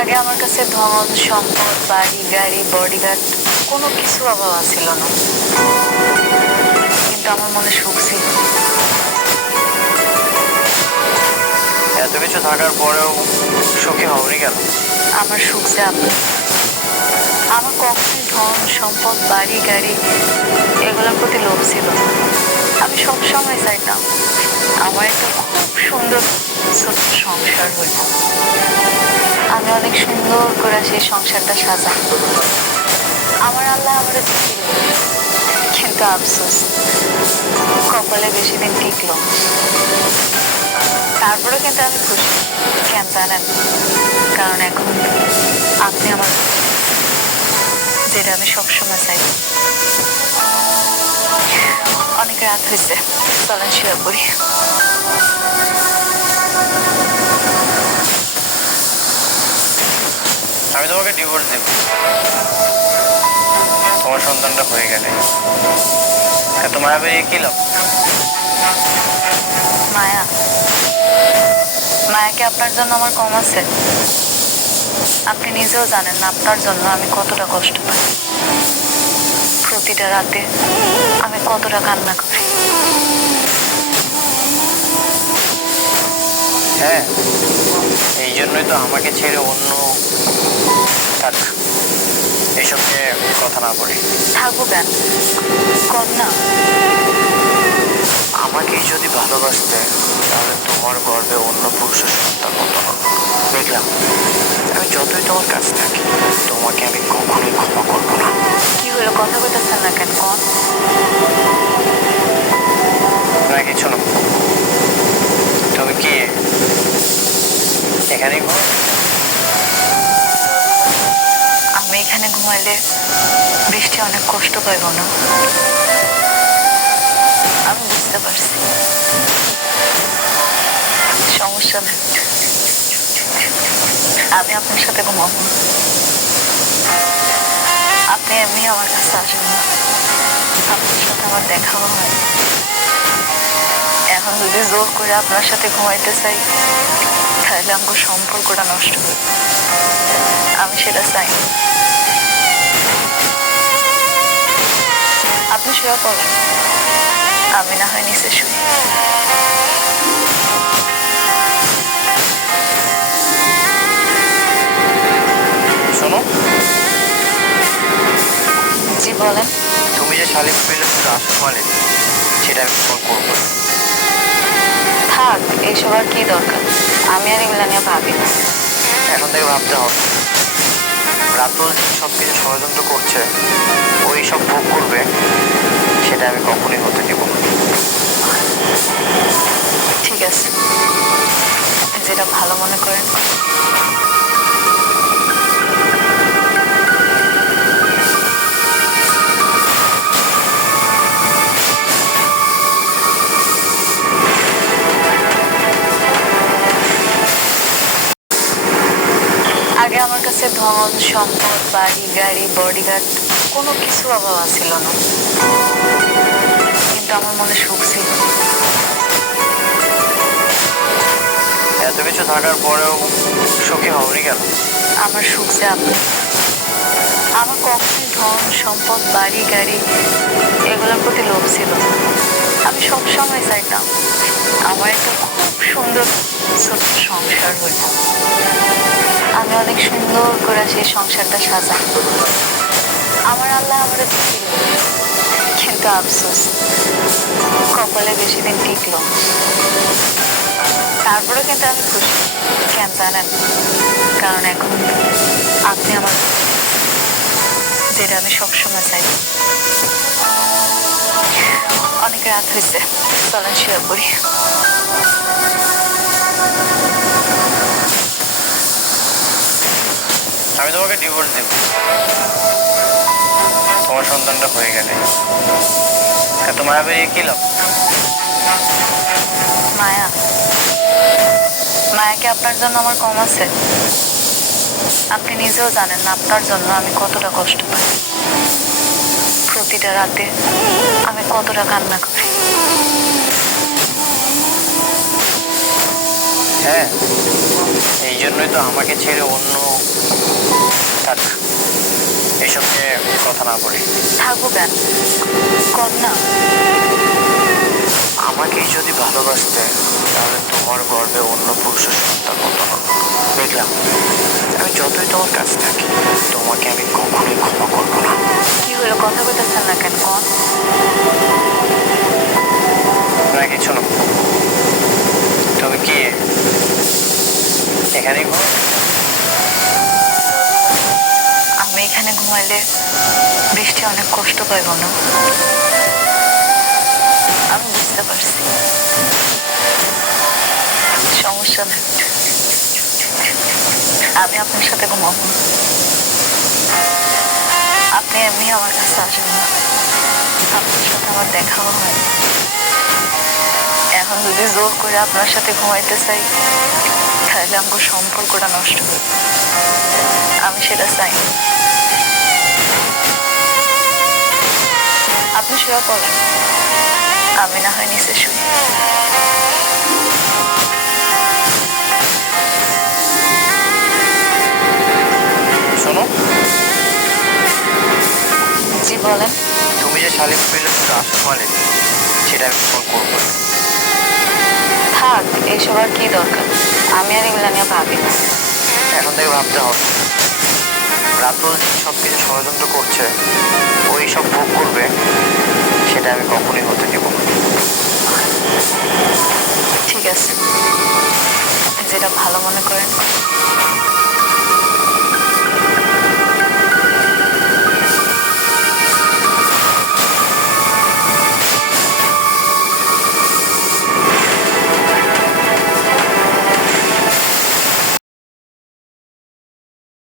আগে আমার কাছে ধন সম্পদ বাড়ি গাড়ি বডিগার্ড কোনো কিছু অভাব ছিল না, কিন্তু আমার মনে সুখ ছিল। এত কিছু থাকার পরেও সুখী হওনি কেন? আমার সুখ যে আপনি। আমার কখনোই ধন সম্পদ বাড়ি গাড়ি এগুলোর প্রতি লোভ ছিল না। আমি সবসময় চাইতাম আমার একটা খুব সুন্দর ছোট্ট সংসার হইত। আমি অনেক সুন্দর করে সেই সংসারটা সাজাই। আমার আল্লাহ আমার দিছিল, কিন্তু আফসোস কপালে বেশি দিন টিকলো। তারপরে কিন্তু আমি খুশি, কেন জানেন? কারণ এখন আপনি আমার, যেটা আমি সবসময় চাই। অনেক রাত হয়েছে, চলেন শুয়ে পড়ি। আমি তোমাকে ডিভোর্স দেব, তোমার সন্তানটা হয়ে গেলে। এত মায়া বেরিয়ে কি লাভ? মায়া মায়া কি আপনার জন্য আমার কম আছে? আপনি নিজেও জানেন না আপনার জন্য আমি কতটা কষ্ট পাই। প্রতিটা রাতে আমি কতটা কান্না করি। হ্যাঁ, এই জন্যই তো আমাকে ছেড়ে অন্য থাক, এসব নিয়ে কথা না বলি। থাকবো কেন, কর না। আমাকেই যদি ভালোবাসতে তাহলে তোমার গর্বে অন্য পুরুষের সন্তান হতো না। দেখলাম, আমি যতই তোমার কাছে থাকি তোমাকে আমি কখনোই ক্ষমা করবো না। কি হলো, কথা বলতেছেন না কেন? কন। না কিছু না। তুমি কি এখানেই ঘুম? আমি এখানে ঘুমাইলে বৃষ্টি অনেক কষ্ট পাইব না? আমি বুঝতে পারছি, সমস্যা নেই। আমি আপনার সাথে ঘুমাবো। আপনি এমনি আমার কাছে আসেন না, আপনার সাথে আমার দেখাও হয়। এখন যদি জোর করে আপনার সাথে ঘুমাইতে চাই তাহলে আমার সম্পর্কটা নষ্ট হবে। আমি সেটা চাই না। আপনি শুয়ে পড়েন, আমি না হয় নিচে শুই। শোনো, জি বলেন। তুমি যে শালিক পেলে আসল মালিক, সেটা আমি ফোন করবো। থাক, এইসব আর কি দরকার? আমি আর এগুলা নিয়ে ভাবি না। এখন থেকে ভাবতে হবে, রাতুল সব কিছু ষড়যন্ত্র করছে, ওই সব ভোগ করবে, সেটা আমি কখনোই হতে দেব না। ঠিক আছে, আপনি যেটা ভালো মনে করেন। আগে আমার কাছে ধন সম্পদ বাড়ি গাড়ি বডিগার্ড কোনো কিছু অভাব ছিল না, কিন্তু আমার মনে সুখ ছিল। এত কিছু থাকার পরেও সুখী হওনি কেন? আমার সুখ যে আপনি। আমার কখনোই ধন সম্পদ বাড়ি গাড়ি এগুলোর প্রতি লোভ ছিল না। আমি সবসময় চাইতাম আমার একটা খুব সুন্দর ছোট্ট সংসার হইত। আমি অনেক সুন্দর করে সেই সংসারটা সাজাই। আমার আল্লাহ আমার দিছিল, কিন্তু আফসোস কপালে বেশি দিন টিকলো। তারপরে কিন্তু আমি খুশি, কেন জানেন? কারণ এখন আপনি আমার, যেটা আমি সবসময় চাই। অনেক রাত হয়েছে, চলেন শুয়ে পড়ি। আমি তোমাকে ডিভোর্স দেব, তোমার সন্তানটা হয়ে গেলে। এত মায়া বেরিয়ে কি লাভ? মায়া মায়া কি আপনার জন্য আমার কম আছে? আপনি নিজেও জানেন না আপনার জন্য আমি কতটা কষ্ট পাই। প্রতিটা রাতে আমি কতটা কান্না করি। হ্যাঁ, এই জন্যই তো আমাকে ছেড়ে অন্য থাক, এইসব নিয়ে কথা না বলি। থাকবো কেন, কর না। আমাকেই যদি ভালোবাসতে তাহলে তোমার গর্বে অন্য পুরুষের সন্তান হতো না। দেখলাম, আমি যতই তোমার কাছে থাকি তোমাকে আমি কখনোই ক্ষমা করবো না। কি হলো, কথা কইতেছেন না কেন, কন। না কিছু না। তবে কি এখানেই ঘুম? আমি এখানে ঘুমাইলে বৃষ্টি অনেক কষ্ট পাইব না? আমি বুঝতে পারছি, সমস্যা নেই, আমি আপনার সাথে ঘুমাবো। আপনি এমনি আমার কাছে আসেন না, আপনার সাথে আমার দেখাও হয়। এখন যদি জোর করে আপনার সাথে ঘুমাইতে চাই তাহলে আমার সম্পর্কটা নষ্ট হবে, আমি সেটা চাই না। আপনি শুয়ে পড়েন, আমি না হয় নিচে শুই। শোনো, জি বলেন। তুমি যে শালিক বিলের আসল মালিক সেটা আমি ফোন করবো। থাক, এইসব আর কি দরকার, আমি আর এগুলা নিয়ে ভাবি না। এখন থেকে ভাবতে হবে, রাতুল সব কিছু ষড়যন্ত্র করছে, ওই সব ভোগ করবে, সেটা আমি কখনোই হতে দেব না। ঠিক আছে, আপনি যেটা ভালো মনে করেন।